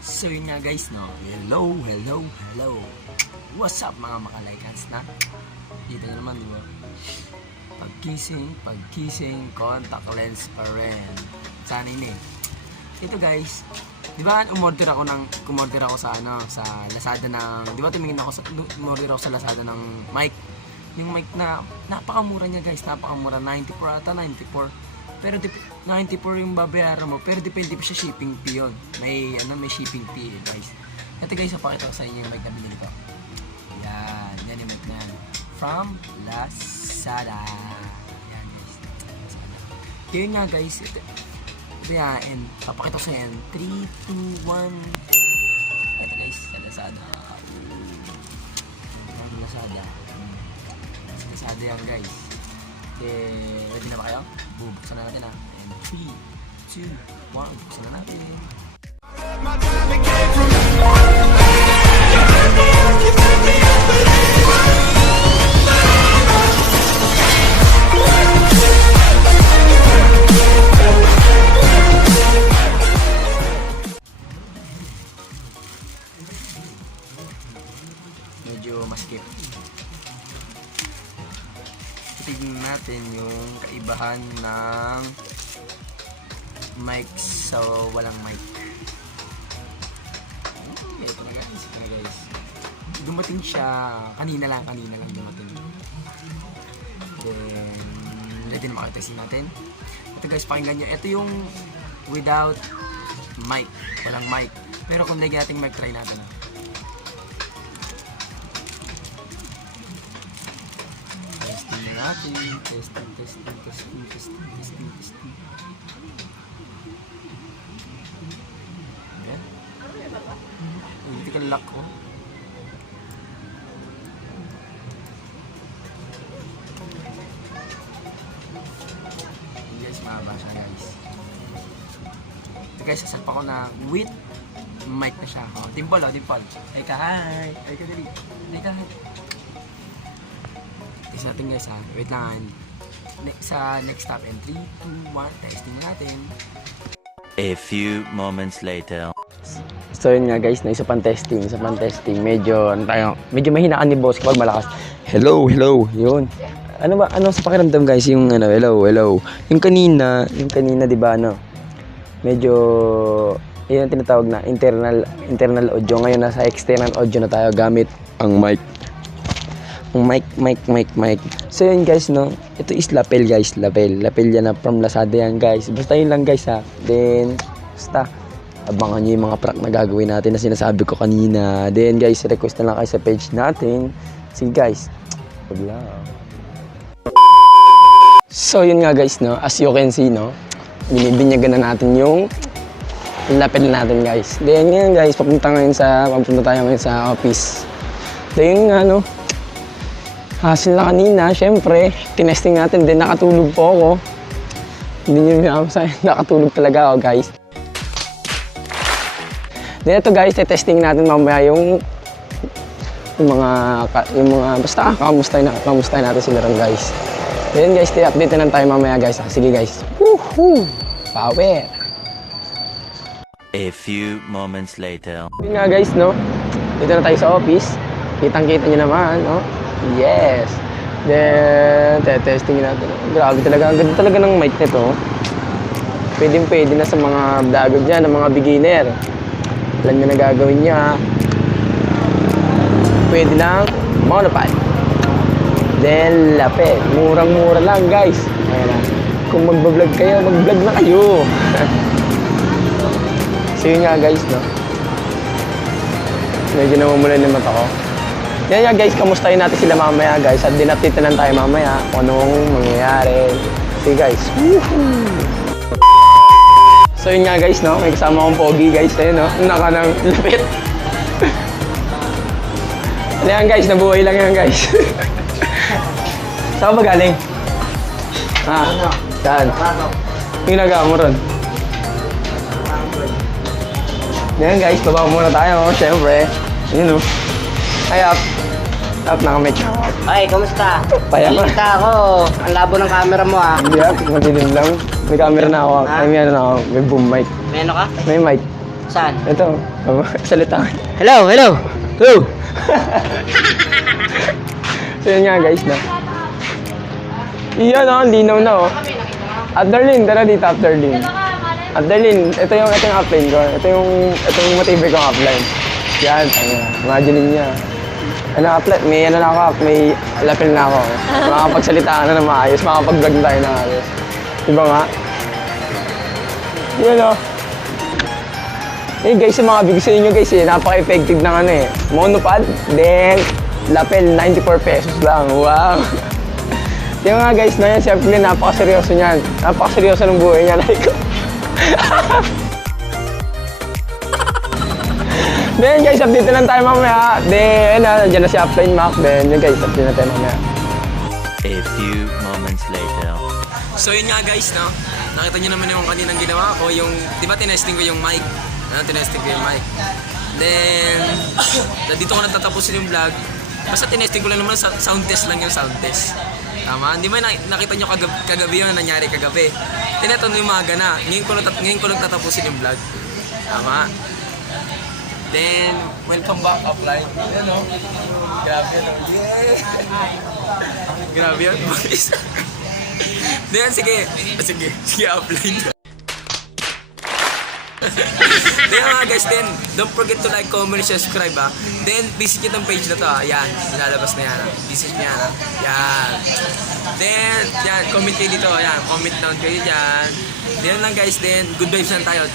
So yun nga guys, no? Hello. What's up mga MakaLycans na? Dito na naman, di ba? Pagkising, contact lens pa rin. Sana yun eh. Ito guys, di ba umorder ako sa sa Lazada ng, di ba umorder ako sa Lazada ng mic. Yung mic na napakamura niya guys, napakamura, 94 ata, 94. Pero 94 yung babayaran mo, pero depende pa siya shipping fee yun. May shipping fee guys. Ito guys, napakita ko sa inyo yung mic na binili ko. Yan yung mic na yan. From Lazada. Yan guys, Lazada. Yun nga guys, ito yan, papakita ko sa inyo. 3, 2, 1. Ito guys, sa Lazada. From Lazada. Sa Lazada yan guys. Ready na ba kayo? Bubuksan na natin ha. And 3, 2, 1. Buksan na natin. Medyo maskip. Tignan natin yung kaibahan ng mic sa walang mic. Ito na guys. Dumating siya kanina lang dumating. Then ready na makatestin natin. Ito guys, pakinggan nyo. Ito yung without mic, walang mic. Pero kung lagyan natin mic, try natin. Testing. Ayan. Hindi ka lock ko. Guys, mahaba siya guys. Ito guys, sasalpa ko na with mic na siya. Dimple. Ay ka, hi. Ay ka dali. Test natin guys ha. Wait lang. Sa next stop and 3, 2, 1. Testing natin. A few moments later. So yun nga guys, isa pang testing. Medyo mahina ka ni boss kapag malakas. Hello. Yun. Ano sa pakiramdam guys yung hello. Yung kanina 'di ba medyo yun ang tinatawag na internal audio. Ngayon nasa external audio na tayo gamit ang mic. Mic. So yun guys, ito is Lapel guys, Lapel yan na from Lazada yan guys. Basta yun lang guys ha. Then basta abangan nyo yung mga prank na gagawin natin na sinasabi ko kanina. Then guys, request na lang kayo sa page natin. Sige guys, wala. So yun nga guys, as you can see, binibinyagan na natin yung Lapel natin guys. Then yun guys, papunta tayo ngayon sa office. Then yung hassle na kanina, syempre, tinesting natin din, nakatulog po ako. Hindi nyo nakatulog talaga ako guys. Then ito guys, testing natin mamaya yung mga basta kamustahin natin sila ron guys. Then guys, update na lang tayo mamaya guys. Sige guys. Woohoo! Power! A few moments later. Yun nga guys, dito na tayo sa office. Kitang-kita nyo naman, Yes. Then, testing natin. Grabe talaga. Ang ganda talaga ng mic nito. Pwede na sa mga vlogger dyan, ng mga beginner. Alam nyo na gagawin niya. Pwede lang monopod. Then, Lapel. Murang-mura lang, guys. Ayan na. Kung mag-vlog kayo, mag-vlog na kayo. So, yun nga, guys, Medyo namumulan yung mata ko. Yan guys, kamustahin natin sila mamaya guys. At dinapdate na lang tayo mamaya kung anong mangyayari. See guys. Woohoo! So yun nga guys, may kasama akong pogi guys. Ayun naka ng lapit. Ano yan guys, nabuhay lang yan guys. Saan ka ba galing? Saan? Yung nagawa mo ron? Yan guys, baba muna tayo syempre. Yun Ay up nakamit. Ay, kumusta? Payapa. Kita ako. Ang labo ng camera mo Hindi madilim lang. May camera na ako. May boom mic. May ano ka? May mic. Saan? Ito, salita. Hello, hello. Hello. So yun nga guys na. Iyan oh, linaw na oh. Afterlin, tara dito Afterlin. Afterlin, ito yung upline ko. Ito yung matibay kong upline. Yan, imagine niya. Upline, may na ako, may lapel na ako. Makakapagsalita na na maayos, makakapag-vlog na tayo na ayos. Diba nga? Yan oh. Eh guys, yung mga bigay sa inyo guys napaka-effective ng monopod, then lapel 94 pesos lang. Wow! Yung nga guys na yan, siyempre napaka-seryoso niyan. Napaka-seryoso ng buhay niya. Like ko. Then guys, update na lang tayo mamaya. Then, nandiyan na si Upline Mac. Then, yun guys, update na tayo mamaya. A few moments later. So yun nga guys, no? Nakita nyo naman yung kaninang ginawa ko. Yung, di ba tinesting ko yung mic? Tinesting ko yung mic. Then, dito ko natatapusin yung vlog. Basta tinesting ko lang naman, sound test lang yung sound test. Tama? Hindi ba nakita nyo kagabi yung nangyari kagabi? Tinetan yung umaga na. Ngayon ko lang tatapusin yung vlog. Tama? Then, welcome back, Upline. Yan o. Grabe yan o. Yeah! Grabe yan, boys. Then, sige, Upline. Then mga guys, then don't forget to like, comment, subscribe ha. Then visit nyo itong page na to ha. Yan, lalabas na yan ha. Visit nyo yan ha. Yan. Then, yan, comment kayo dito. Yan, comment down kayo dyan. Then lang guys, then good vibes lang tayo.